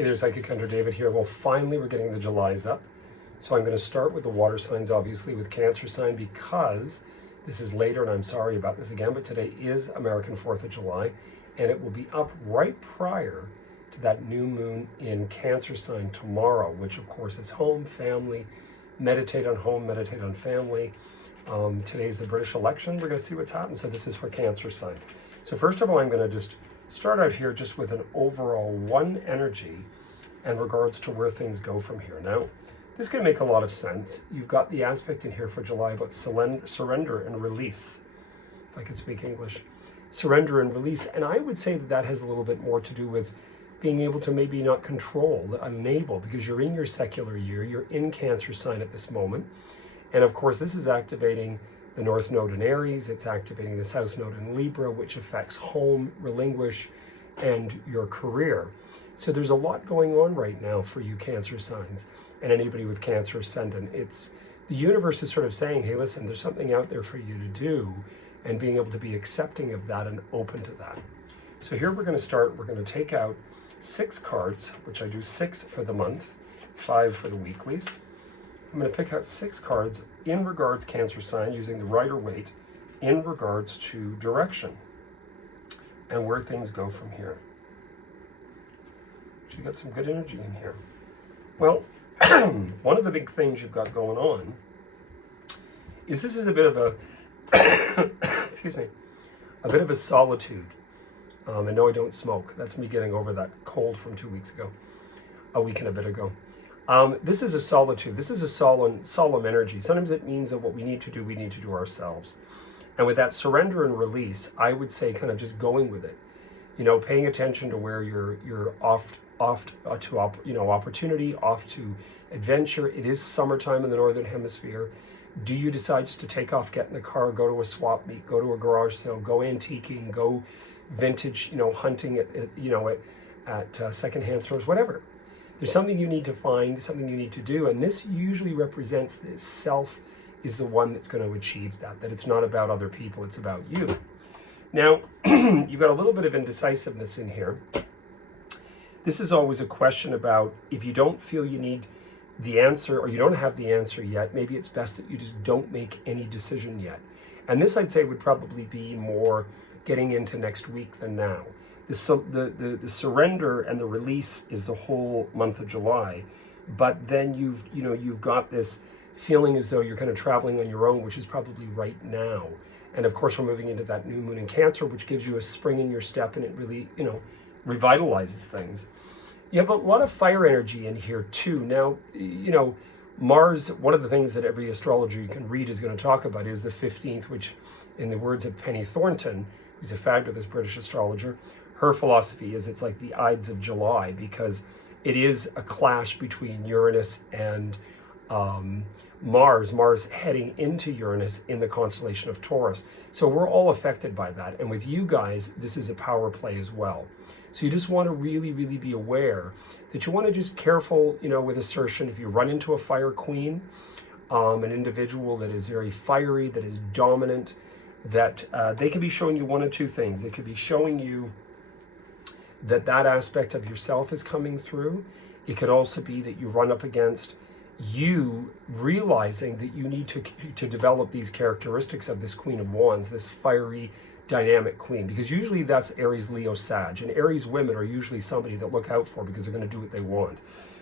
Hey there, Psychic Hunter David here. Well, finally we're getting the Julys up. So I'm going to start with the water signs, obviously, with Cancer sign, because this is later, and I'm sorry about this again, but today is American 4th of July, and it will be up right prior to that new moon in Cancer sign tomorrow, which of course is home, family, meditate on home, meditate on family. Today's the British election. We're going to see what's happening. So this is for Cancer sign. So first of all, I'm going to just start out here just with an overall one energy in regards to where things go from here. Now, this can make a lot of sense. You've got the aspect in here for July about surrender and release, if I could speak English. Surrender and release. And I would say that that has a little bit more to do with being able to maybe not control, unable, because you're in your secular year, you're in Cancer sign at this moment. And of course, this is activating the North Node in Aries, it's activating the South Node in Libra, which affects home, relinquish, and your career. So there's a lot going on right now for you Cancer signs and anybody with Cancer ascendant. It's the universe is sort of saying, hey, listen, there's something out there for you to do, and being able to be accepting of that and open to that. So here we're going to start. We're going to take out 6 cards, which I do 6 for the month, 5 for the weeklies. I'm going to pick out 6 cards in regards Cancer sign using the Rider-Waite in regards to direction and where things go from here. So you got some good energy in here. Well, one of the big things you've got going on is this is a bit of a, excuse me, a bit of a solitude. I know I don't smoke. That's me getting over that cold from 2 weeks ago, a week and a bit ago. This is a solitude. This is a solemn energy. Sometimes it means that what we need to do ourselves. And with that surrender and release, I would say kind of just going with it. You know, paying attention to where you're off to opportunity, off to adventure. It is summertime in the Northern Hemisphere. Do you decide just to take off, get in the car, go to a swap meet, go to a garage sale, go antiquing, go vintage, hunting at secondhand stores, whatever. There's something you need to find, something you need to do, and this usually represents this self is the one that's going to achieve that it's not about other people, it's about you. Now, you've got a little bit of indecisiveness in here. This is always a question about if you don't feel you need the answer or you don't have the answer yet, maybe it's best that you just don't make any decision yet. And this, I'd say, would probably be more getting into next week than now. The surrender and the release is the whole month of July, but then you've got this feeling as though you're kind of traveling on your own, which is probably right now. And of course, we're moving into that new moon in Cancer, which gives you a spring in your step, and it really revitalizes things. You have a lot of fire energy in here too. Now, Mars, one of the things that every astrologer you can read is going to talk about is the 15th, which, in the words of Penny Thornton, who's a fabulous British astrologer, her philosophy is it's like the Ides of July, because it is a clash between Uranus and Mars heading into Uranus in the constellation of Taurus. So we're all affected by that. And with you guys, this is a power play as well. So you just want to really, really be aware that you want to just careful, with assertion. If you run into a fire queen, an individual that is very fiery, that is dominant, that they could be showing you one of two things. They could be showing you that aspect of yourself is coming through. It could also be that you run up against you realizing that you need to develop these characteristics of this Queen of Wands, this fiery, dynamic queen, because usually that's Aries, Leo, Sag, and Aries women are usually somebody that look out for because they're going to do what they want.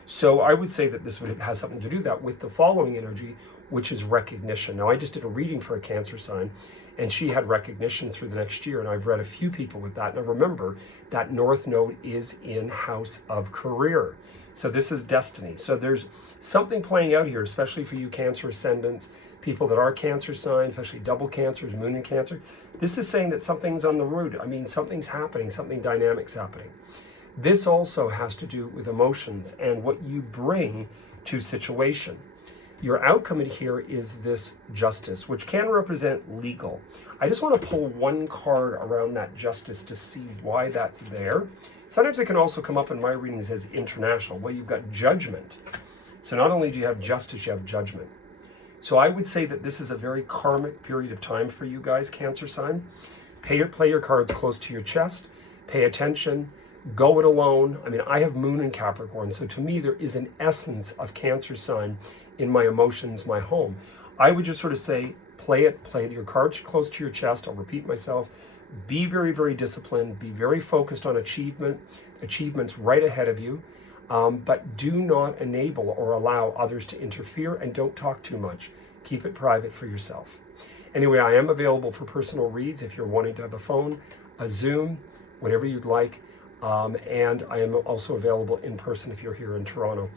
So I would say that this would have something to do that with the following energy, which is recognition. Now, I just did a reading for a Cancer sign, and she had recognition through the next year, and I've read a few people with that. Now remember, that North Node is in House of Career. So this is destiny. So there's something playing out here, especially for you Cancer ascendants, people that are Cancer sign, especially double Cancers, moon in Cancer. This is saying that something's on the road. I mean, something's happening, something dynamic's happening. This also has to do with emotions and what you bring to situation. Your outcome in here is this Justice, which can represent legal. I just want to pull one card around that Justice to see why that's there. Sometimes it can also come up in my readings as international. Well, you've got Judgment. So not only do you have Justice, you have Judgment. So I would say that this is a very karmic period of time for you guys, Cancer sign. Play your cards close to your chest. Pay attention. go it alone. I mean, I have moon in Capricorn, so to me there is an essence of Cancer sign in my emotions, my home. I would just sort of say, play your cards close to your chest. I'll repeat myself. Be very, very disciplined. Be very focused on achievements right ahead of you. But do not enable or allow others to interfere, and don't talk too much. Keep it private for yourself. Anyway, I am available for personal reads if you're wanting to have a phone, a Zoom, whatever you'd like. And I am also available in person if you're here in Toronto.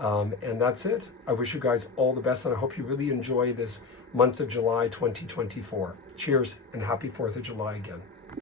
And that's it. I wish you guys all the best, and I hope you really enjoy this month of July 2024. Cheers, and happy 4th of July again.